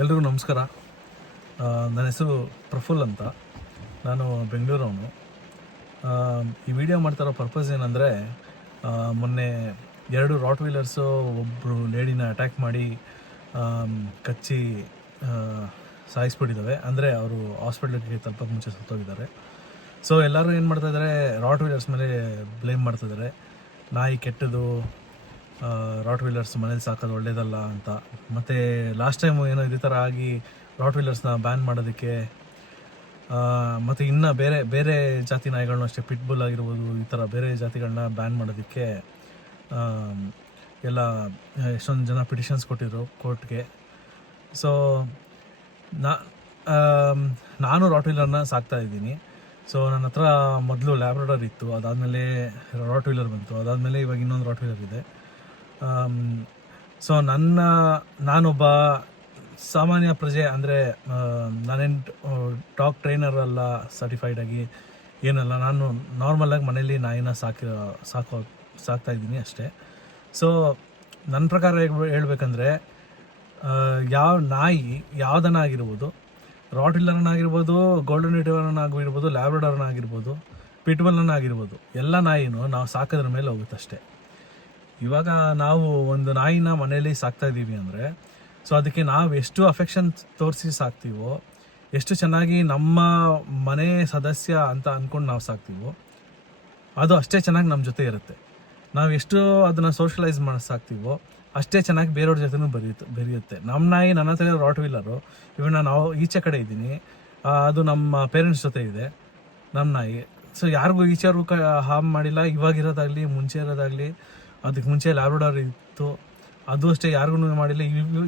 ಎಲ್ರಿಗೂ ನಮಸ್ಕಾರ. ನನ್ನ ಹೆಸರು ಪ್ರಫುಲ್ ಅಂತ. ನಾನು ಬೆಂಗಳೂರವನು. ಈ ವಿಡಿಯೋ ಮಾಡ್ತಾರೋ ಪರ್ಪಸ್ ಏನಂದರೆ, ಮೊನ್ನೆ 2 ರಾಟ್ ವೀಲರ್ಸು ಒಬ್ಬರು ಲೇಡಿನ ಅಟ್ಯಾಕ್ ಮಾಡಿ ಕಚ್ಚಿ ಸಾಯಿಸ್ಬಿಟ್ಟಿದ್ದಾವೆ. ಅಂದರೆ ಅವರು ಹಾಸ್ಪಿಟ್ಲಿಗೆ ತಲುಪೋಕ್ಕೆ ಮುಂಚೆ ಸತ್ತೋಗಿದ್ದಾರೆ. ಸೊ ಎಲ್ಲರೂ ಏನು ಮಾಡ್ತಾಯಿದ್ದಾರೆ, ರಾಟ್ ವೀಲರ್ಸ್ ಮೇಲೆ ಬ್ಲೇಮ್ ಮಾಡ್ತಿದ್ದಾರೆ. ನಾಯಿ ಕೆಟ್ಟದು, ರಾಟ್ ವೀಲರ್ಸ್ ಮನೇಲಿ ಸಾಕೋದು ಒಳ್ಳೇದಲ್ಲ ಅಂತ. ಮತ್ತು ಲಾಸ್ಟ್ ಟೈಮು ಏನೋ ಇದೇ ಥರ ಆಗಿ ರಾಟ್ ವೀಲರ್ಸ್ನ ಬ್ಯಾನ್ ಮಾಡೋದಕ್ಕೆ, ಮತ್ತು ಇನ್ನು ಬೇರೆ ಬೇರೆ ಜಾತಿ ನಾಯಿಗಳನ್ನೂ ಅಷ್ಟೇ, ಪಿಟ್ಬುಲ್ ಆಗಿರ್ಬೋದು, ಈ ಥರ ಬೇರೆ ಜಾತಿಗಳನ್ನ ಬ್ಯಾನ್ ಮಾಡೋದಕ್ಕೆ ಎಲ್ಲ ಎಷ್ಟೊಂದು ಜನ ಪಿಟಿಷನ್ಸ್ ಕೊಟ್ಟಿದ್ರು ಕೋರ್ಟ್ಗೆ. ಸೊ ನಾನು ರಾಟ್ ವೀಲರ್ನ ಸಾಕ್ತಾಯಿದ್ದೀನಿ. ಸೊ ನನ್ನ ಹತ್ರ ಮೊದಲು ಲ್ಯಾಬ್ರಡಾರ್ ಇತ್ತು, ಅದಾದಮೇಲೆ ರಾಟ್ ವೀಲರ್ ಬಂತು, ಅದಾದಮೇಲೆ ಇವಾಗ ಇನ್ನೊಂದು ರಾಟ್ ವೀಲರ್ ಇದೆ. ಸೊ ನಾನೊಬ್ಬ ಸಾಮಾನ್ಯ ಪ್ರಜೆ, ಅಂದರೆ ನಾನೇನು ಡಾಗ್ ಟ್ರೈನರ್ ಅಲ್ಲ, ಸರ್ಟಿಫೈಡಾಗಿ ಏನಲ್ಲ. ನಾನು ನಾರ್ಮಲಾಗಿ ಮನೇಲಿ ನಾಯಿನ ಸಾಕ್ತಾಯಿದ್ದೀನಿ ಅಷ್ಟೇ. ಸೊ ನನ್ನ ಪ್ರಕಾರ ಹೇಳ್ಬೇಕಂದ್ರೆ, ಯಾವ ನಾಯಿ ಯಾವುದನ್ನ ಆಗಿರ್ಬೋದು, ರಾಟ್ ವೀಲರ್ನ ಆಗಿರ್ಬೋದು, ಗೋಲ್ಡನ್ ರಿಟ್ರೀವರ್ನ ಆಗಿರ್ಬೋದು, ಲ್ಯಾಬ್ರಡಾರ್ನ ಆಗಿರ್ಬೋದು, ಪಿಟ್ಬುಲ್ನ ಆಗಿರ್ಬೋದು, ಎಲ್ಲ ನಾಯಿನೂ ನಾವು ಸಾಕೋದ್ರ ಮೇಲೆ ಹೋಗುತ್ತಷ್ಟೇ. ಇವಾಗ ನಾವು ಒಂದು ನಾಯಿನ ಮನೇಲಿ ಸಾಕ್ತಾಯಿದ್ದೀವಿ ಅಂದರೆ, ಸೊ ಅದಕ್ಕೆ ನಾವು ಎಷ್ಟು ಅಫೆಕ್ಷನ್ ತೋರಿಸಿ ಸಾಕ್ತೀವೋ, ಎಷ್ಟು ಚೆನ್ನಾಗಿ ನಮ್ಮ ಮನೆ ಸದಸ್ಯ ಅಂತ ಅಂದ್ಕೊಂಡು ನಾವು ಸಾಕ್ತೀವೋ, ಅದು ಅಷ್ಟೇ ಚೆನ್ನಾಗಿ ನಮ್ಮ ಜೊತೆ ಇರುತ್ತೆ. ನಾವು ಎಷ್ಟು ಅದನ್ನು ಸೋಷಲೈಸ್ ಮಾಡಿ ಸಾಕ್ತೀವೋ, ಅಷ್ಟೇ ಚೆನ್ನಾಗಿ ಬೇರೆಯವ್ರ ಜೊತೆನೂ ಬೆರೆಯುತ್ತೆ. ನಮ್ಮ ನಾಯಿ, ನನ್ನ ಹತ್ರ ರಾಟ್ ವೀಲರು, ಇವಾಗ ನಾನು ಈಚೆ ಕಡೆ ಇದ್ದೀನಿ, ಅದು ನಮ್ಮ ಪೇರೆಂಟ್ಸ್ ಜೊತೆ ಇದೆ ನಮ್ಮ ನಾಯಿ. ಸೊ ಯಾರಿಗೂ ಈಚೆಯವ್ರಿಗೂ ಹಾರ್ಮ್ ಮಾಡಿಲ್ಲ. ಇವಾಗಿರೋದಾಗಲಿ, ಮುಂಚೆ ಇರೋದಾಗಲಿ, ಅದಕ್ಕೆ ಮುಂಚೆ ಲ್ಯಾಬ್ರಡಾರ್ ಇತ್ತು, ಅದು ಅಷ್ಟೇ, ಯಾರಿಗೂ ಮಾಡಿಲ್ಲ.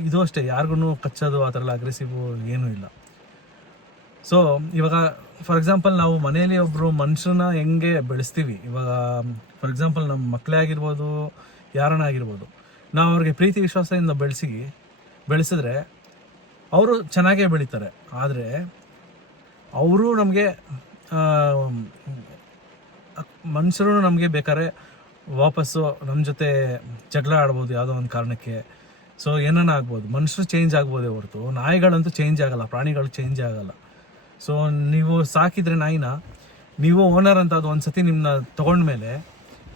ಇದು ಅಷ್ಟೇ, ಯಾರಿಗೂ ಕಚ್ಚೋದು ಆ ಥರ ಎಲ್ಲ ಅಗ್ರೆಸಿವು ಏನೂ ಇಲ್ಲ. ಸೊ ಇವಾಗ ಫಾರ್ ಎಕ್ಸಾಂಪಲ್, ನಾವು ಮನೇಲಿ ಒಬ್ಬರು ಮನುಷ್ಯನ ಹೆಂಗೆ ಬೆಳೆಸ್ತೀವಿ, ಇವಾಗ ಫಾರ್ ಎಕ್ಸಾಂಪಲ್ ನಮ್ಮ ಮಕ್ಕಳೇ ಆಗಿರ್ಬೋದು, ಯಾರನ್ನ ಆಗಿರ್ಬೋದು, ನಾವು ಅವ್ರಿಗೆ ಪ್ರೀತಿ ವಿಶ್ವಾಸದಿಂದ ಬೆಳೆಸಿದ್ರೆ ಅವರು ಚೆನ್ನಾಗೇ ಬೆಳೀತಾರೆ. ಆದರೆ ಅವರು ನಮಗೆ, ಮನುಷ್ಯರು ನಮಗೆ ಬೇಕಾದ್ರೆ ವಾಪಸ್ಸು ನಮ್ಮ ಜೊತೆ ಜಗಳ ಆಡ್ಬೋದು ಯಾವುದೋ ಒಂದು ಕಾರಣಕ್ಕೆ. ಸೊ ಏನಾನ ಆಗ್ಬೋದು, ಮನುಷ್ಯರು ಚೇಂಜ್ ಆಗ್ಬೋದೇ ಹೊರತು ನಾಯಿಗಳಂತೂ ಚೇಂಜ್ ಆಗಲ್ಲ, ಪ್ರಾಣಿಗಳು ಚೇಂಜ್ ಆಗಲ್ಲ. ಸೊ ನೀವು ಸಾಕಿದರೆ ನಾಯಿನ, ನೀವು ಓನರ್ ಅಂತ ಅದು ಒಂದು ಸತಿ ನಿಮ್ಮನ್ನ ತೊಗೊಂಡ್ಮೇಲೆ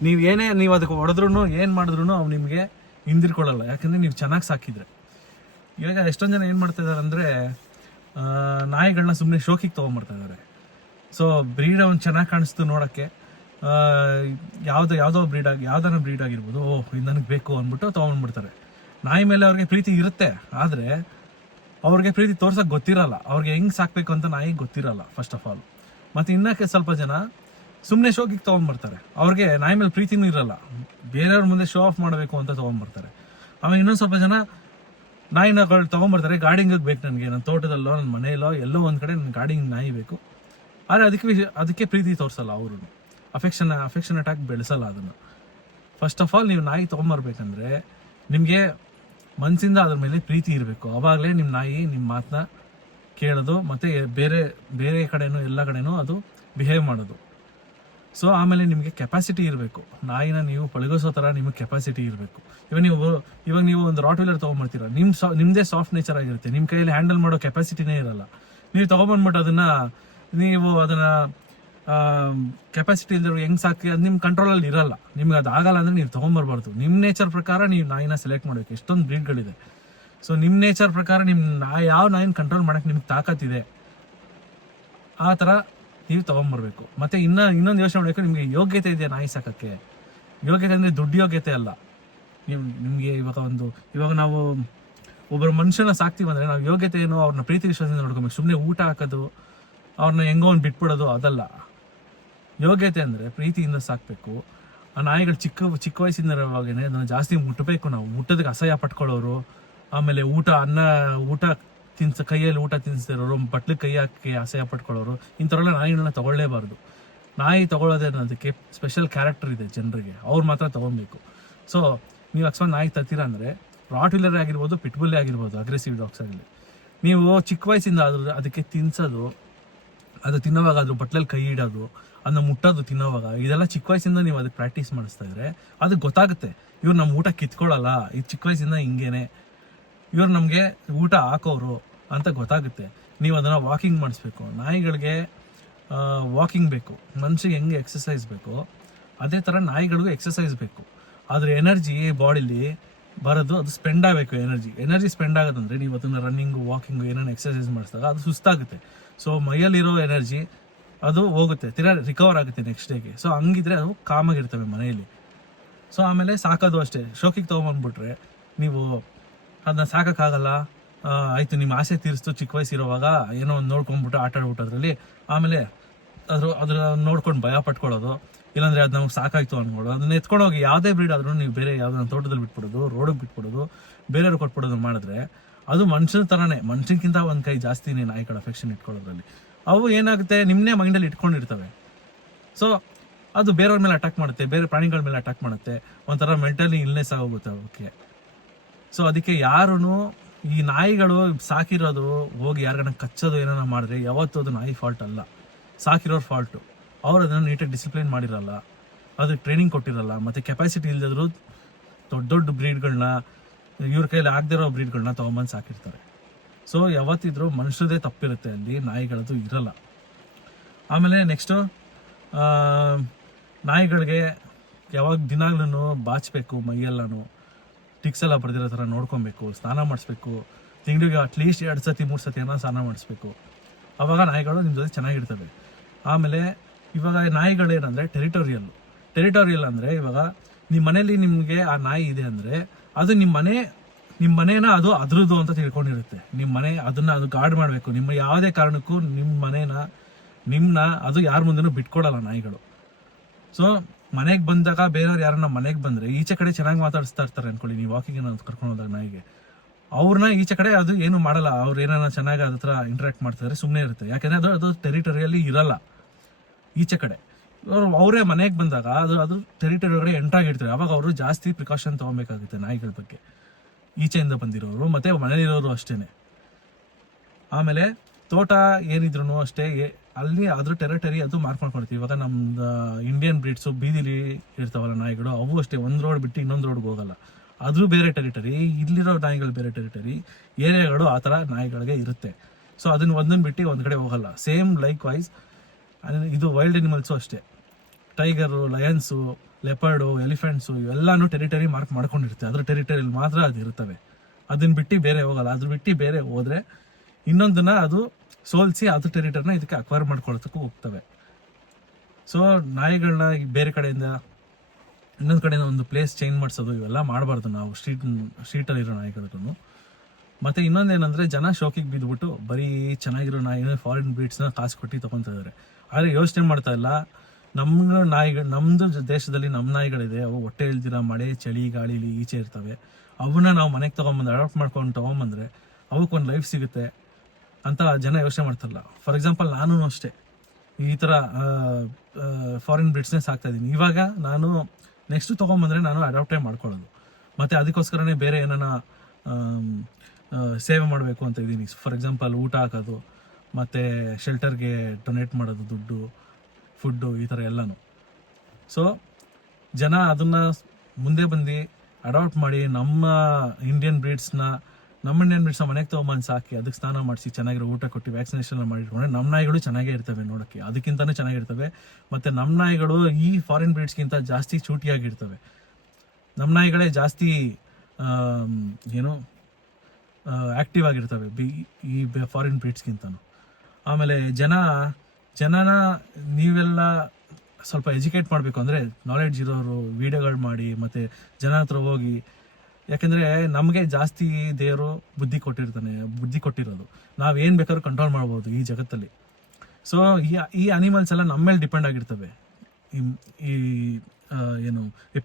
ನೀವು ಅದಕ್ಕೆ ಹೊಡೆದ್ರೂ ಏನು ಮಾಡಿದ್ರು ಅವು ನಿಮಗೆ ಹಿಂದಿರ್ಕೊಳ್ಳಲ್ಲ, ಯಾಕಂದರೆ ನೀವು ಚೆನ್ನಾಗಿ ಸಾಕಿದರೆ. ಇವಾಗ ಎಷ್ಟೊಂದು ಜನ ಏನು ಮಾಡ್ತಾಯಿದ್ದಾರೆ ಅಂದರೆ, ನಾಯಿಗಳನ್ನ ಸುಮ್ಮನೆ ಶೋಕಿಗೆ ತೊಗೊಂಬರ್ತಾಯಿದ್ದಾರೆ. ಸೊ ಬ್ರೀಡ್ ಅವ್ನು ಚೆನ್ನಾಗಿ ಕಾಣಿಸ್ತು ನೋಡೋಕ್ಕೆ, ಯಾವುದೋ ಯಾವ್ದಾನ ಬ್ರೀಡ್ ಆಗಿರ್ಬೋದು, ಇದು ನನಗೆ ಬೇಕು ಅಂದ್ಬಿಟ್ಟು ತೊಗೊಂಡ್ಬಿಡ್ತಾರೆ. ನಾಯಿ ಮೇಲೆ ಅವ್ರಿಗೆ ಪ್ರೀತಿ ಇರುತ್ತೆ, ಆದರೆ ಅವ್ರಿಗೆ ಪ್ರೀತಿ ತೋರ್ಸೋಕೆ ಗೊತ್ತಿರಲ್ಲ, ಅವ್ರಿಗೆ ಹೆಂಗೆ ಸಾಕಬೇಕು ಅಂತ ನಾಯಿಗೆ ಗೊತ್ತಿರಲ್ಲ ಫಸ್ಟ್ ಆಫ್ ಆಲ್. ಮತ್ತು ಇನ್ನಕ್ಕೆ ಸ್ವಲ್ಪ ಜನ ಸುಮ್ಮನೆ ಶೋಕಿಗೆ ತೊಗೊಂಡ್ಬರ್ತಾರೆ, ಅವ್ರಿಗೆ ನಾಯಿ ಮೇಲೆ ಪ್ರೀತಿನೂ ಇರಲ್ಲ, ಬೇರೆಯವ್ರ ಮುಂದೆ ಶೋ ಆಫ್ ಮಾಡಬೇಕು ಅಂತ ತೊಗೊಂಡ್ಬರ್ತಾರೆ. ಆಮೇಲೆ ಇನ್ನೊಂದು ಸ್ವಲ್ಪ ಜನ ನಾಯಿನಗಳು ತೊಗೊಂಡ್ಬರ್ತಾರೆ, ಗಾರ್ಡಿಂಗಿಗೆ ಬೇಕು ನನಗೆ, ನನ್ನ ತೋಟದಲ್ಲೋ ನನ್ನ ಮನೆಯಲ್ಲೋ ಎಲ್ಲೋ ಒಂದು ಕಡೆ ನನ್ನ ಗಾರ್ಡಿಂಗ್ ನಾಯಿ ಬೇಕು, ಆದರೆ ಅದಕ್ಕೆ ಪ್ರೀತಿ ತೋರಿಸಲ್ಲ, ಅವರು ಅಫೆಕ್ಷನ್ ಅಟ್ಯಾಕ್ ಬೆಳೆಸಲ್ಲ ಅದನ್ನು. ಫಸ್ಟ್ ಆಫ್ ಆಲ್ ನೀವು ನಾಯಿ ತೊಗೊಂಬರ್ಬೇಕಂದ್ರೆ ನಿಮಗೆ ಮನಸ್ಸಿಂದ ಅದ್ರ ಮೇಲೆ ಪ್ರೀತಿ ಇರಬೇಕು, ಆವಾಗಲೇ ನಿಮ್ಮ ನಾಯಿ ನಿಮ್ಮ ಮಾತನ್ನ ಕೇಳೋದು, ಮತ್ತು ಬೇರೆ ಕಡೆನೂ ಎಲ್ಲ ಕಡೆನೂ ಅದು ಬಿಹೇವ್ ಮಾಡೋದು. ಸೊ ಆಮೇಲೆ ನಿಮಗೆ ಕೆಪಾಸಿಟಿ ಇರಬೇಕು, ನಾಯಿನ ನೀವು ಪಳಗಿಸೋ ಥರ ನಿಮಗೆ ಕೆಪಾಸಿಟಿ ಇರಬೇಕು. ಇವಾಗ ನೀವು ಒಂದು ರಾಟ್ ವೀಲರ್ ತೊಗೊಂಬರ್ತೀರ, ನಿಮ್ಮದೇ ಸಾಫ್ಟ್ ನೇಚರ್ ಆಗಿರುತ್ತೆ, ನಿಮ್ಮ ಕೈಯಲ್ಲಿ ಹ್ಯಾಂಡಲ್ ಮಾಡೋ ಕೆಪಾಸಿಟಿನೇ ಇರಲ್ಲ. ನೀವು ತೊಗೊಂಬಂದ್ಬಿಟ್ಟು ಅದನ್ನು ಕೆಪಾಸಿಟಿ ಇಲ್ದಿರೋ ಹೆಂಗೆ ಸಾಕಿ, ಅದು ನಿಮ್ಮ ಕಂಟ್ರೋಲಲ್ಲಿ ಇರಲ್ಲ. ನಿಮ್ಗೆ ಅದು ಆಗಲ್ಲ ಅಂದರೆ ನೀವು ತೊಗೊಂಬರ್ಬಾರ್ದು. ನಿಮ್ಮ ನೇಚರ್ ಪ್ರಕಾರ ನೀವು ನಾಯಿನ ಸೆಲೆಕ್ಟ್ ಮಾಡಬೇಕು. ಎಷ್ಟೊಂದು ಬ್ರೀಡ್ಗಳಿದೆ. ಸೊ ನಿಮ್ಮ ನೇಚರ್ ಪ್ರಕಾರ ಯಾವ ನಾಯಿನ ಕಂಟ್ರೋಲ್ ಮಾಡೋಕ್ಕೆ ನಿಮ್ಗೆ ತಾಕತ್ತಿದೆ, ಆ ಥರ ನೀವು ತೊಗೊಂಬರ್ಬೇಕು. ಮತ್ತು ಇನ್ನೊಂದು ಯೋಚನೆ ಮಾಡಬೇಕು, ನಿಮಗೆ ಯೋಗ್ಯತೆ ಇದೆಯಾ ನಾಯಿ ಸಾಕೋಕ್ಕೆ. ಯೋಗ್ಯತೆ ಅಂದರೆ ದುಡ್ಡು ಯೋಗ್ಯತೆ ಅಲ್ಲ. ನಿಮಗೆ ಇವಾಗ ನಾವು ಒಬ್ಬರು ಮನುಷ್ಯನ ಸಾಕ್ತೀವಿ ಅಂದರೆ ನಾವು ಯೋಗ್ಯತೆ ಏನೋ ಅವ್ರನ್ನ ಪ್ರೀತಿ ವಿಶ್ವಾಸದಿಂದ ನೋಡ್ಕೊಬೇಕು. ಸುಮ್ಮನೆ ಊಟ ಹಾಕೋದು, ಅವ್ರನ್ನ ಹೆಂಗೋ ಒಂದು ಬಿಟ್ಬಿಡೋದು ಅದಲ್ಲ. ಯೋಗ್ಯತೆ ಅಂದರೆ ಪ್ರೀತಿಯಿಂದ ಸಾಕಬೇಕು. ಆ ನಾಯಿಗಳು ಚಿಕ್ಕ ವಯಸ್ಸಿಂದ ಇರುವಾಗಲೇ ಅದನ್ನು ಜಾಸ್ತಿ ಮುಟ್ಟಬೇಕು. ನಾವು ಮುಟ್ಟೋದಕ್ಕೆ ಅಸಹ್ಯ ಪಟ್ಕೊಳ್ಳೋರು, ಆಮೇಲೆ ಊಟ ಕೈಯಲ್ಲಿ ಊಟ ತಿನ್ನಿಸ್ತಿರೋರು, ಬಟ್ಲಿಗೆ ಕೈ ಹಾಕಿ ಅಸಹ್ಯ ಪಟ್ಕೊಳ್ಳೋರು, ಇಂಥವ್ರೆಲ್ಲ ನಾಯಿಗಳನ್ನ ತೊಗೊಳ್ಳೇಬಾರ್ದು. ನಾಯಿ ತೊಗೊಳ್ಳೋದೇ ಅನ್ನೋದಕ್ಕೆ ಸ್ಪೆಷಲ್ ಕ್ಯಾರೆಕ್ಟರ್ ಇದೆ ಜನರಿಗೆ, ಅವ್ರು ಮಾತ್ರ ತೊಗೊಬೇಕು. ಸೊ ನೀವು ಅಕಸ್ಮಾತ್ ನಾಯಿ ತರ್ತೀರ ಅಂದರೆ, ರಾಟ್ ವೀಲರ್ ಆಗಿರ್ಬೋದು, ಪಿಟ್ಬುಲ್ಲೇ ಆಗಿರ್ಬೋದು, ಅಗ್ರೆಸಿವ್ ಡಾಗ್ಸ್ ಆಗಲಿ, ನೀವು ಚಿಕ್ಕ ವಯಸ್ಸಿಂದ ಅದಕ್ಕೆ ತಿನ್ನಿಸೋದು, ಅದು ತಿನ್ನೋವಾಗ ಅದ್ರ ಬಟ್ಲಲ್ಲಿ ಕೈ ಇಡೋದು, ಅದನ್ನ ಮುಟ್ಟೋದು ತಿನ್ನೋವಾಗ, ಇದೆಲ್ಲ ಚಿಕ್ಕ ವಯಸ್ಸಿಂದ ನೀವು ಅದಕ್ಕೆ ಪ್ರಾಕ್ಟೀಸ್ ಮಾಡಿಸ್ತಾ ಇದ್ರೆ ಅದಕ್ಕೆ ಗೊತ್ತಾಗುತ್ತೆ, ಇವ್ರು ನಮ್ಮ ಊಟ ಕಿತ್ಕೊಳ್ಳಲ್ಲ, ಇದು ಚಿಕ್ಕ ವಯಸ್ಸಿಂದ ಹಿಂಗೇನೆ ಇವ್ರು ನಮಗೆ ಊಟ ಹಾಕೋರು ಅಂತ ಗೊತ್ತಾಗುತ್ತೆ. ನೀವು ಅದನ್ನು ವಾಕಿಂಗ್ ಮಾಡಿಸ್ಬೇಕು. ನಾಯಿಗಳಿಗೆ ವಾಕಿಂಗ್ ಬೇಕು, ಮನುಷ್ಯಗೆ ಹೆಂಗೆ ಎಕ್ಸಸೈಸ್ ಬೇಕು ಅದೇ ಥರ ನಾಯಿಗಳಿಗೂ ಎಕ್ಸಸೈಸ್ ಬೇಕು. ಆದರೆ ಎನರ್ಜಿ ಬಾಡಿಲಿ ಬರೋದು ಅದು ಸ್ಪೆಂಡ್ ಆಗಬೇಕು. ಎನರ್ಜಿ ಸ್ಪೆಂಡ್ ಆಗೋದಂದರೆ ನೀವು ಅದನ್ನು ರನ್ನಿಂಗು ವಾಕಿಂಗು ಏನೇನು ಎಕ್ಸಸೈಸ್ ಮಾಡಿಸಿದಾಗ ಅದು ಸುಸ್ತಾಗುತ್ತೆ. ಸೊ ಮೈಯಲ್ಲಿರೋ ಎನರ್ಜಿ ಅದು ಹೋಗುತ್ತೆ, ರಿಕವರ್ ಆಗುತ್ತೆ ನೆಕ್ಸ್ಟ್ ಡೇಗೆ. ಸೊ ಹಂಗಿದ್ರೆ ಅದು ಕಾಮಾಗಿರ್ತವೆ ಮನೆಯಲ್ಲಿ. ಸೊ ಆಮೇಲೆ ಸಾಕೋದು ಅಷ್ಟೇ, ಶೋಕಿಗೆ ತೊಗೊಂಬಂದ್ಬಿಟ್ರೆ ನೀವು ಅದನ್ನ ಸಾಕೋಕ್ಕಾಗಲ್ಲ. ಆಯಿತು, ನಿಮ್ಮ ಆಸೆ ತೀರಿಸ್ತು ಚಿಕ್ಕ ವಯಸ್ಸಿರೋವಾಗ ಏನೋ ಒಂದು ನೋಡ್ಕೊಂಡ್ಬಿಟ್ಟು ಆಟ ಆಡ್ಬಿಟ್ಟು ಅದರಲ್ಲಿ, ಆಮೇಲೆ ಅದ್ರ ನೋಡ್ಕೊಂಡು ಭಯ ಪಟ್ಕೊಳ್ಳೋದು, ಇಲ್ಲಾಂದರೆ ಅದು ನಮ್ಗೆ ಸಾಕಾಯ್ತು ಅನ್ಕೊಳ್ಳೋದು. ಅದನ್ನ ಎತ್ಕೊಂಡೋಗಿ ಯಾವುದೇ ಬ್ರೀಡ್ ಆದ್ರೂ ನೀವು ಬೇರೆ ಯಾವುದನ್ನ ತೋಟದಲ್ಲಿ ಬಿಟ್ಬಿಡೋದು, ರೋಡಿಗೆ ಬಿಟ್ಬಿಡೋದು, ಬೇರೆಯವ್ರಿಗೆ ಕೊಟ್ಬಿಡೋದು ಮಾಡಿದ್ರೆ ಅದು ಮನುಷ್ಯನ ಥರನೇ, ಮನುಷ್ಯನ್ಕಿಂತ ಒಂದು ಕೈ ಜಾಸ್ತಿನೇ ನಾಯಿಗಳ ಅಫೆಕ್ಷನ್ ಇಟ್ಕೊಳ್ಳೋದ್ರಲ್ಲಿ. ಅವು ಏನಾಗುತ್ತೆ, ನಿಮ್ಮನ್ನೇ ಮೈಂಡಲ್ಲಿ ಇಟ್ಕೊಂಡಿರ್ತವೆ. ಸೊ ಅದು ಬೇರೆಯವ್ರ ಮೇಲೆ ಅಟ್ಯಾಕ್ ಮಾಡುತ್ತೆ, ಬೇರೆ ಪ್ರಾಣಿಗಳ ಮೇಲೆ ಅಟ್ಯಾಕ್ ಮಾಡುತ್ತೆ, ಒಂಥರ ಮೆಂಟಲಿ ಇಲ್ನೆಸ್ ಆಗೋಗುತ್ತೆ ಅವಕ್ಕೆ. ಸೊ ಅದಕ್ಕೆ ಯಾರೂ ಈ ನಾಯಿಗಳು ಸಾಕಿರೋದು ಹೋಗಿ ಯಾರಿಗಾನ ಕಚ್ಚೋದು ಏನಾರ ಮಾಡಿದ್ರೆ ಯಾವತ್ತೂ ಅದು ನಾಯಿ ಫಾಲ್ಟ್ ಅಲ್ಲ, ಸಾಕಿರೋರು ಫಾಲ್ಟು. ಅವ್ರು ಅದನ್ನು ನೀಟಾಗಿ ಡಿಸಿಪ್ಲಿನ್ ಮಾಡಿರಲ್ಲ, ಅದಕ್ಕೆ ಟ್ರೈನಿಂಗ್ ಕೊಟ್ಟಿರಲ್ಲ, ಮತ್ತು ಕೆಪಾಸಿಟಿ ಇಲ್ಲದಿದ್ರು ದೊಡ್ಡ ದೊಡ್ಡ ಬ್ರೀಡ್ಗಳನ್ನ, ಇವ್ರ ಕೈಯಲ್ಲಿ ಆಗದಿರೋ ಬ್ರೀಡ್ಗಳನ್ನ ತೊಗೊಂಬಂದು ಸಾಕಿರ್ತಾರೆ. ಸೊ ಯಾವತ್ತಿದ್ರೂ ಮನುಷ್ಯರದೇ ತಪ್ಪಿರುತ್ತೆ, ಅಲ್ಲಿ ನಾಯಿಗಳದ್ದು ಇರಲ್ಲ. ಆಮೇಲೆ ನೆಕ್ಸ್ಟು ನಾಯಿಗಳಿಗೆ ಯಾವಾಗ ದಿನಾಗ್ಲೂ ಬಾಚಬೇಕು, ಮೈಯೆಲ್ಲನೂ ಟಿಕ್ಸ್ ಎಲ್ಲ ಬರ್ದಿರೋ ಥರ ನೋಡ್ಕೊಬೇಕು, ಸ್ನಾನ ಮಾಡಿಸ್ಬೇಕು, ತಿಂಗಳಿಗೆ ಅಟ್ಲೀಸ್ಟ್ 2 ಸತಿ 3 ಸತಿ ಏನೋ ಸ್ನಾನ ಮಾಡಿಸ್ಬೇಕು. ಆವಾಗ ನಾಯಿಗಳು ನಿಮ್ಮ ಜೊತೆ ಚೆನ್ನಾಗಿರ್ತವೆ. ಆಮೇಲೆ ಇವಾಗ ನಾಯಿಗಳೇನಂದರೆ ಟೆರಿಟೋರಿಯಲ್ ಅಂದರೆ ಇವಾಗ ನಿಮ್ಮ ಮನೇಲಿ ನಿಮಗೆ ಆ ನಾಯಿ ಇದೆ ಅಂದರೆ ಅದು ನಿಮ್ಮ ಮನೇನ ಅದು ಅದ್ರದ್ದು ಅಂತ ತಿಳ್ಕೊಂಡಿರುತ್ತೆ. ನಿಮ್ಮ ಮನೆ ಅದನ್ನು ಅದು ಗಾರ್ಡ್ ಮಾಡಬೇಕು. ನಿಮ್ಮ ಯಾವುದೇ ಕಾರಣಕ್ಕೂ ನಿಮ್ಮನ್ನ ಅದು ಯಾರ ಮುಂದೆನೂ ಬಿಟ್ಕೊಡಲ್ಲ ನಾಯಿಗಳು. ಸೊ ಮನೆಗೆ ಬಂದಾಗ ಬೇರೆಯವ್ರು ಯಾರನ್ನ ಮನೆಗೆ ಬಂದರೆ ಈಚೆ ಕಡೆ ಚೆನ್ನಾಗಿ ಮಾತಾಡಿಸ್ತಾ ಇರ್ತಾರೆ ಅಂದ್ಕೊಳ್ಳಿ, ನೀವು ವಾಕಿಂಗ್ ಏನಾದ್ರು ಕರ್ಕೊಂಡು ಹೋದಾಗ ನಾಯಿಗೆ, ಅವ್ರನ್ನ ಈಚೆ ಕಡೆ ಅದು ಏನು ಮಾಡಲ್ಲ. ಅವ್ರು ಏನಾರ ಚೆನ್ನಾಗಿ ಅದ್ರ ಹತ್ರ ಇಂಟ್ರಾಕ್ಟ್ ಮಾಡ್ತಿದ್ರೆ ಸುಮ್ಮನೆ ಇರುತ್ತೆ. ಯಾಕೆಂದರೆ ಅದು ಟೆರಿಟರಿಯಲ್ಲಿ ಇರಲ್ಲ. ಈಚೆ ಕಡೆ ಅವರೇ ಮನೆಗೆ ಬಂದಾಗ ಅದು ಟೆರಿಟರಿ ಒಳಗಡೆ ಎಂಟ್ರಾಗಿರ್ತಾರೆ. ಅವಾಗ ಅವರು ಜಾಸ್ತಿ ಪ್ರಿಕಾಷನ್ ತೊಗೊಬೇಕಾಗುತ್ತೆ ನಾಯಿಗಳ ಬಗ್ಗೆ, ಈಚೆಯಿಂದ ಬಂದಿರೋರು ಮತ್ತು ಮನೇಲಿರೋರು ಅಷ್ಟೇ. ಆಮೇಲೆ ತೋಟ ಏನಿದ್ರು ಅಷ್ಟೇ, ಅಲ್ಲಿ ಅದ್ರ ಟೆರಿಟರಿ ಅದು ಮಾಡ್ಕೊಳ್ತೀವಿ. ಇವಾಗ ನಮ್ದು ಇಂಡಿಯನ್ ಬ್ರೀಡ್ಸು ಬೀದಿಲಿ ಇರ್ತಾವಲ್ಲ ನಾಯಿಗಳು, ಅವು ಅಷ್ಟೇ ಒಂದು ರೋಡ್ ಬಿಟ್ಟು ಇನ್ನೊಂದು ರೋಡ್ಗೆ ಹೋಗಲ್ಲ. ಅದು ಬೇರೆ ಟೆರಿಟರಿ, ಇಲ್ಲಿರೋ ನಾಯಿಗಳು ಬೇರೆ ಟೆರಿಟರಿ, ಏರಿಯಾಗಳು ಆ ಥರ ನಾಯಿಗಳಿಗೆ ಇರುತ್ತೆ. ಸೊ ಅದನ್ನ ಒಂದನ್ನು ಬಿಟ್ಟು ಒಂದು ಕಡೆ ಹೋಗಲ್ಲ. ಸೇಮ್ ಲೈಕ್ ವೈಸ್ ಇದು ವೈಲ್ಡ್ ಅನಿಮಲ್ಸು ಅಷ್ಟೇ. ಟೈಗರು, ಲಯನ್ಸು, ಲೆಪರ್ಡು, ಎಲಿಫೆಂಟ್ಸು ಇವೆಲ್ಲನೂ ಟೆರಿಟರಿ ಮಾಡ್ಕೊಂಡಿರುತ್ತೆ. ಅದ್ರ ಟೆರಿಟರಿಯಲ್ಲಿ ಮಾತ್ರ ಅದು ಇರ್ತವೆ. ಅದನ್ನ ಬಿಟ್ಟು ಬೇರೆ ಹೋಗಲ್ಲ. ಅದ್ರ ಬಿಟ್ಟು ಬೇರೆ ಹೋದರೆ ಇನ್ನೊಂದನ್ನು ಅದು ಸೋಲಿಸಿ ಅದ್ರ ಟೆರಿಟರಿನ ಇದಕ್ಕೆ ಅಕ್ವೈರ್ ಮಾಡ್ಕೊಳ್ಳೋದಕ್ಕೂ ಹೋಗ್ತವೆ. ಸೊ ನಾಯಿಗಳನ್ನ ಬೇರೆ ಕಡೆಯಿಂದ ಇನ್ನೊಂದು ಕಡೆಯಿಂದ ಒಂದು ಪ್ಲೇಸ್ ಚೇಂಜ್ ಮಾಡಿಸೋದು ಇವೆಲ್ಲ ಮಾಡಬಾರ್ದು ನಾವು ಸ್ಟ್ರೀಟಲ್ಲಿರೋ ನಾಯಿಗಳಿಗೂ. ಮತ್ತು ಇನ್ನೊಂದೇನೆಂದರೆ ಜನ ಶೋಕಿಗೆ ಬಿದ್ದುಬಿಟ್ಟು ಬರೀ ಚೆನ್ನಾಗಿರೋ ನಾಯಿನ ಫಾರಿನ್ ಬ್ರೀಡ್ಸ್ನ ಕಾಸು ಕೊಟ್ಟು ತೊಗೊತಾ ಇದ್ದಾರೆ. ಆದರೆ ಯೋಚನೆ ಮಾಡ್ತಾ ಇಲ್ಲ, ನಮ್ಮದು ದೇಶದಲ್ಲಿ ನಮ್ಮ ನಾಯಿಗಳಿದೆ, ಅವು ಹೊಟ್ಟೆ ಇಲ್ದಿರ ಮಳೆ ಚಳಿ ಗಾಳಿಲಿ ಈಚೆ ಇರ್ತವೆ. ಅವನ್ನ ನಾವು ಮನೆಗೆ ತೊಗೊಂಬಂದು ಅಡಾಪ್ಟ್ ಮಾಡ್ಕೊಂಡು ತೊಗೊಂಬಂದರೆ ಅವಕ್ಕೊಂದು ಲೈಫ್ ಸಿಗುತ್ತೆ ಅಂತ ಜನ ಯೋಚನೆ ಮಾಡ್ತಾರಲ್ಲ. ಫಾರ್ ಎಕ್ಸಾಂಪಲ್ ನಾನು ಅಷ್ಟೇ ಈ ಥರ ಫಾರಿನ್ ಬ್ರೀಡ್ಸ್ನೇ ಸಾಕ್ತಾಯಿದ್ದೀನಿ. ಇವಾಗ ನಾನು ನೆಕ್ಸ್ಟ್ ತೊಗೊಂಬಂದರೆ ನಾನು ಅಡಾಪ್ಟೇ ಮಾಡ್ಕೊಳ್ಳೋದು. ಮತ್ತು ಅದಕ್ಕೋಸ್ಕರನೇ ಬೇರೆ ಏನಾನ ಸೇವೆ ಮಾಡಬೇಕು ಅಂತ ಇದ್ದೀನಿ. ಫಾರ್ ಎಕ್ಸಾಂಪಲ್ ಊಟ ಹಾಕೋದು, ಮತ್ತು ಶೆಲ್ಟರ್ಗೆ ಡೊನೇಟ್ ಮಾಡೋದು, ದುಡ್ಡು, ಫುಡ್ಡು, ಈ ಥರ ಎಲ್ಲನೂ. ಸೊ ಜನ ಅದನ್ನು ಮುಂದೆ ಬಂದು ಅಡಾಪ್ಟ್ ಮಾಡಿ ನಮ್ಮ ಇಂಡಿಯನ್ ಬ್ರೀಡ್ಸ್ನ ಮನೆಗೆ ತೊಗೊಂಬಂದು ಸಾಕಿ ಅದಕ್ಕೆ ಸ್ನಾನ ಮಾಡಿಸಿ ಚೆನ್ನಾಗಿರೋ ಊಟ ಕೊಟ್ಟು ವ್ಯಾಕ್ಸಿನೇಷನ್ ಮಾಡಿಟ್ಕೊಂಡ್ರೆ ನಮ್ಮ ನಾಯಿಗಳು ಚೆನ್ನಾಗೇ ಇರ್ತವೆ, ನೋಡೋಕ್ಕೆ ಅದಕ್ಕಿಂತಲೂ ಚೆನ್ನಾಗಿರ್ತವೆ. ಮತ್ತು ನಮ್ಮ ನಾಯಿಗಳು ಈ ಫಾರಿನ್ ಬ್ರೀಡ್ಸ್ಗಿಂತ ಜಾಸ್ತಿ ಚೂಟಿಯಾಗಿರ್ತವೆ. ನಮ್ಮ ನಾಯಿಗಳೇ ಜಾಸ್ತಿ ಆ್ಯಕ್ಟಿವ್ ಆಗಿರ್ತವೆ ಈ ಫಾರಿನ್ ಬ್ರೀಡ್ಸ್ಗಿಂತನೂ. ಆಮೇಲೆ ಜನನ ನೀವೆಲ್ಲ ಸ್ವಲ್ಪ ಎಜುಕೇಟ್ ಮಾಡಬೇಕು. ಅಂದರೆ ನಾಲೆಡ್ಜ್ ಇರೋರು ವೀಡಿಯೋಗಳು ಮಾಡಿ ಮತ್ತು ಜನ ಹತ್ರ ಹೋಗಿ, ಯಾಕೆಂದರೆ ನಮಗೆ ಜಾಸ್ತಿ ದೇವರು ಬುದ್ಧಿ ಕೊಟ್ಟಿರೋದು, ನಾವೇನು ಬೇಕಾದ್ರೂ ಕಂಟ್ರೋಲ್ ಮಾಡ್ಬೋದು ಈ ಜಗತ್ತಲ್ಲಿ. ಸೊ ಈ ಅನಿಮಲ್ಸ್ ಎಲ್ಲ ನಮ್ಮ ಮೇಲೆ ಡಿಪೆಂಡ್ ಆಗಿರ್ತವೆ. ಈ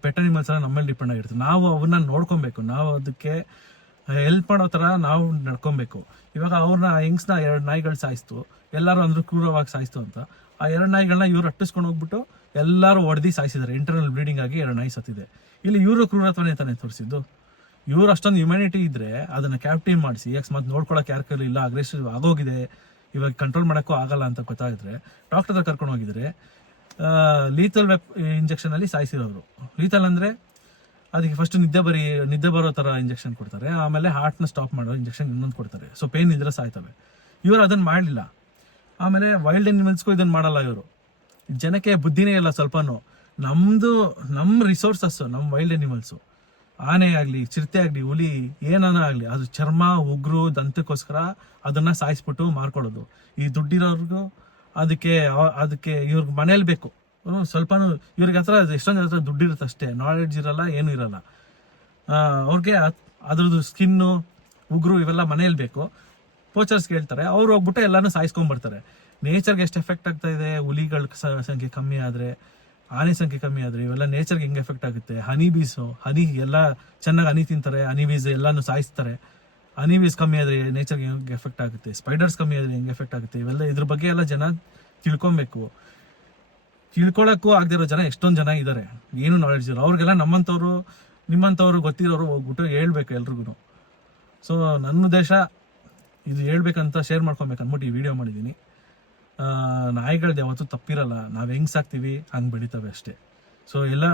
ಪೆಟ್ ಅನಿಮಲ್ಸ್ ಎಲ್ಲ ನಮ್ಮ ಮೇಲೆ ಡಿಪೆಂಡ್ ಆಗಿರ್ತವೆ. ನಾವು ಅವನ್ನ ನೋಡ್ಕೊಬೇಕು, ನಾವು ಅದಕ್ಕೆ ಹೆಲ್ಪ್ ಮಾಡೋ ಥರ ನಾವು ನಡ್ಕೊಬೇಕು. ಇವಾಗ ಅವ್ರನ್ನ ಹೆಂಗ್ಸ್ನ 2 ನಾಯಿಗಳು ಸಾಯಿಸ್ತು, ಎಲ್ಲರೂ ಅಂದರೂ ಕ್ರೂರವಾಗಿ ಸಾಯಿಸ್ತು ಅಂತ ಆ 2 ನಾಯಿಗಳನ್ನ ಇವ್ರು ಅಟ್ಟಿಸ್ಕೊಂಡು ಹೋಗ್ಬಿಟ್ಟು ಎಲ್ಲರೂ ಹೊಡೆದು ಸಾಯಿಸಿದ್ದಾರೆ. ಇಂಟರ್ನಲ್ ಬ್ಲೀಡಿಂಗ್ ಆಗಿ 2 ನಾಯಿ ಸತ್ತಿದೆ. ಇಲ್ಲಿ ಇವರು ಕ್ರೂರತ್ವನೇ ತಾನೇ ತೋರಿಸಿದ್ದು. ಇವ್ರು ಅಷ್ಟೊಂದು ಹ್ಯುಮ್ಯಾನಿಟಿ ಇದ್ದರೆ ಅದನ್ನು ಕ್ಯಾಪ್ಟಿವ್ ಮಾಡಿಸಿ, ಮತ್ತೆ ನೋಡ್ಕೊಳಕ್ಕೆ ಯಾರ ಕೈಲಿ ಇಲ್ಲ, ಅಗ್ರೆಸಿವ್ ಆಗೋಗಿದೆ, ಇವಾಗ ಕಂಟ್ರೋಲ್ ಮಾಡೋಕ್ಕೂ ಆಗಲ್ಲ ಅಂತ ಗೊತ್ತಾಗಿದ್ರೆ ಡಾಕ್ಟರ್ ಹತ್ರ ಕರ್ಕೊಂಡು ಹೋಗಿದ್ರೆ ಲೀತಲ್ ಇಂಜೆಕ್ಷನಲ್ಲಿ ಸಾಯಿಸಿರೋರು. ಲೀತಲ್ ಅಂದರೆ ಅದಕ್ಕೆ ಫಸ್ಟ್ ನಿದ್ದೆ ಬರೋ ಥರ ಇಂಜೆಕ್ಷನ್ ಕೊಡ್ತಾರೆ, ಆಮೇಲೆ ಹಾರ್ಟ್ನ ಸ್ಟಾಪ್ ಮಾಡೋ ಇಂಜೆಕ್ಷನ್ ಇನ್ನೊಂದು ಕೊಡ್ತಾರೆ. ಸೊ ಪೇನ್ ಇದ್ರೆ ಸಾಯ್ತವೆ. ಇವರು ಅದನ್ನು ಮಾಡಲಿಲ್ಲ. ಆಮೇಲೆ ವೈಲ್ಡ್ ಅನಿಮಲ್ಸ್ಗೂ ಇದನ್ನು ಮಾಡಲ್ಲ ಇವರು. ಜನಕ್ಕೆ ಬುದ್ಧಿನೇ ಇಲ್ಲ ಸ್ವಲ್ಪನೂ. ನಮ್ಮ ರಿಸೋರ್ಸಸ್ಸು, ನಮ್ಮ ವೈಲ್ಡ್ ಅನಿಮಲ್ಸು, ಆನೆ ಆಗಲಿ, ಚಿರತೆ ಆಗಲಿ, ಹುಲಿ ಏನಾನ ಆಗಲಿ, ಅದು ಚರ್ಮ, ಉಗುರು, ದಂತಕ್ಕೋಸ್ಕರ ಅದನ್ನು ಸಾಯಿಸ್ಬಿಟ್ಟು ಮಾರ್ಕೊಳ್ಳೋದು. ಈ ದುಡ್ಡಿರೋರ್ಗೂ ಅದಕ್ಕೆ ಇವ್ರಿಗೆ ಮನೇಲಿ ಬೇಕು ಸ್ವಲ್ಪನೂ. ಇವ್ರಿಗೆ ಹತ್ರ ಎಷ್ಟೊಂದು ಹತ್ರ ದುಡ್ಡಿರುತ್ತೆ ಅಷ್ಟೇ, ನಾಲೆಡ್ಜ್ ಇರಲ್ಲ, ಏನೂ ಇರಲ್ಲ. ಅವ್ರಿಗೆ ಅದ್ರದ್ದು ಸ್ಕಿನ್ನು, ಉಗುರು ಇವೆಲ್ಲ ಮನೇಲಿ ಬೇಕು. ಪೋಚರ್ಸ್ಗೆ ಹೇಳ್ತಾರೆ, ಅವ್ರು ಹೋಗ್ಬಿಟ್ಟು ಎಲ್ಲಾನು ಸಾಯಿಸ್ಕೊಂಡ್ಬರ್ತಾರೆ. ನೇಚರ್ಗೆ ಎಷ್ಟು ಎಫೆಕ್ಟ್ ಆಗ್ತಾ ಇದೆ. ಹುಲಿಗಳ ಸಂಖ್ಯೆ ಕಮ್ಮಿ ಆದರೆ, ಆನೆ ಸಂಖ್ಯೆ ಕಮ್ಮಿ ಆದರೆ ಇವೆಲ್ಲ ನೇಚರ್ಗೆ ಹೆಂಗೆ ಎಫೆಕ್ಟ್ ಆಗುತ್ತೆ. ಹನಿ ಎಲ್ಲ ಚೆನ್ನಾಗಿ ಹನಿ ತಿಂತಾರೆ, ಹನಿ ಬೀಸ್ ಎಲ್ಲಾನು ಸಾಯಿಸ್ತಾರೆ. ಹನಿ ಬೀಸ್ ಕಮ್ಮಿ ಆದರೆ ನೇಚರ್ಗೆ ಹೆಂಗೆ ಎಫೆಕ್ಟ್ ಆಗುತ್ತೆ, ಸ್ಪೈಡರ್ಸ್ ಕಮ್ಮಿ ಆದರೆ ಹೆಂಗೆ ಎಫೆಕ್ಟ್ ಆಗುತ್ತೆ, ಇವೆಲ್ಲ ಇದ್ರ ಬಗ್ಗೆ ಎಲ್ಲ ಜನ ತಿಳ್ಕೊಬೇಕು. ತಿಳ್ಕೊಳಕ್ಕೂ ಆಗದಿರೋ ಜನ ಎಷ್ಟೊಂದು ಜನ ಇದ್ದಾರೆ, ಏನು ನಾಲೆಡ್ಜ್ ಇರೋ ಅವ್ರಿಗೆಲ್ಲ ನಿಮ್ಮಂಥವ್ರು ಗೊತ್ತಿರೋರು ಹೋಗ್ಬಿಟ್ಟು ಹೇಳ್ಬೇಕು ಎಲ್ರಿಗೂ. ಸೊ ನನ್ನ ಉದ್ದೇಶ ಇದು ಹೇಳ್ಬೇಕಂತ ಶೇರ್ ಮಾಡ್ಕೊಬೇಕು ಅಂದ್ಬಿಟ್ಟು ಈ ವಿಡಿಯೋ ಮಾಡಿದ್ದೀನಿ. ನಾಯಿಗಳ್ದು ಯಾವತ್ತೂ ತಪ್ಪಿರಲ್ಲ, ನಾವು ಹೆಂಗೆ ಸಾಕ್ತೀವಿ ಹಂಗೆ ಬೆಳಿತವೆ ಅಷ್ಟೇ. ಸೊ ಎಲ್ಲ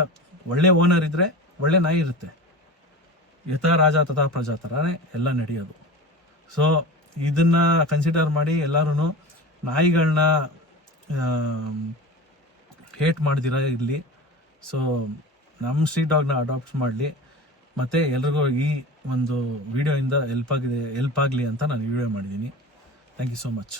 ಒಳ್ಳೆ ಓನರ್ ಇದ್ದರೆ ಒಳ್ಳೆ ನಾಯಿ ಇರುತ್ತೆ. ಯಥಾ ರಾಜ ತಥಾ ಪ್ರಜಾ ಥರನೇ ಎಲ್ಲ ನಡೆಯೋದು. ಸೊ ಇದನ್ನು ಕನ್ಸಿಡರ್ ಮಾಡಿ ಎಲ್ಲರೂ ನಾಯಿಗಳನ್ನ ಹೇಟ್ ಮಾಡ್ದಿರ ಇರಲಿ. ಸೊ ನಮ್ಮ ಸ್ಟ್ರೀಟ್ ಡಾಗ್ನ ಅಡಾಪ್ಟ್ ಮಾಡಲಿ. ಮತ್ತು ಎಲ್ರಿಗೂ ಈ ಒಂದು ವಿಡಿಯೋಯಿಂದ ಹೆಲ್ಪ್ ಆಗಲಿ ಅಂತ ನಾನು ವಿಡಿಯೋ ಮಾಡಿದ್ದೀನಿ. Thank you so much.